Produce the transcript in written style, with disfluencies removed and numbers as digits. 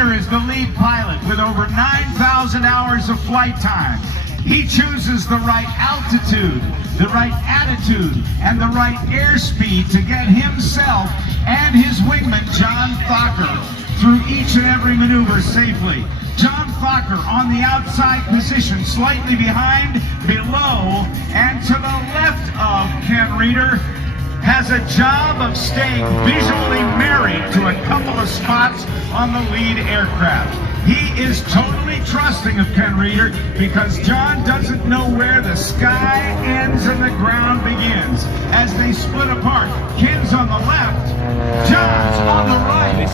Reeder is the lead pilot with over 9,000 hours of flight time. He chooses the right altitude, the right attitude, and the right airspeed to get himself and his wingman, John Fokker, through each and every maneuver safely. John Fokker on the outside position, slightly behind, below, and to the left of Ken Reeder, has a job of staying visually married to a couple of spots on the lead aircraft. He is totally trusting of Ken Reeder because John doesn't know where the sky ends and the ground begins. As they split apart, Ken's on the left, John's on the right.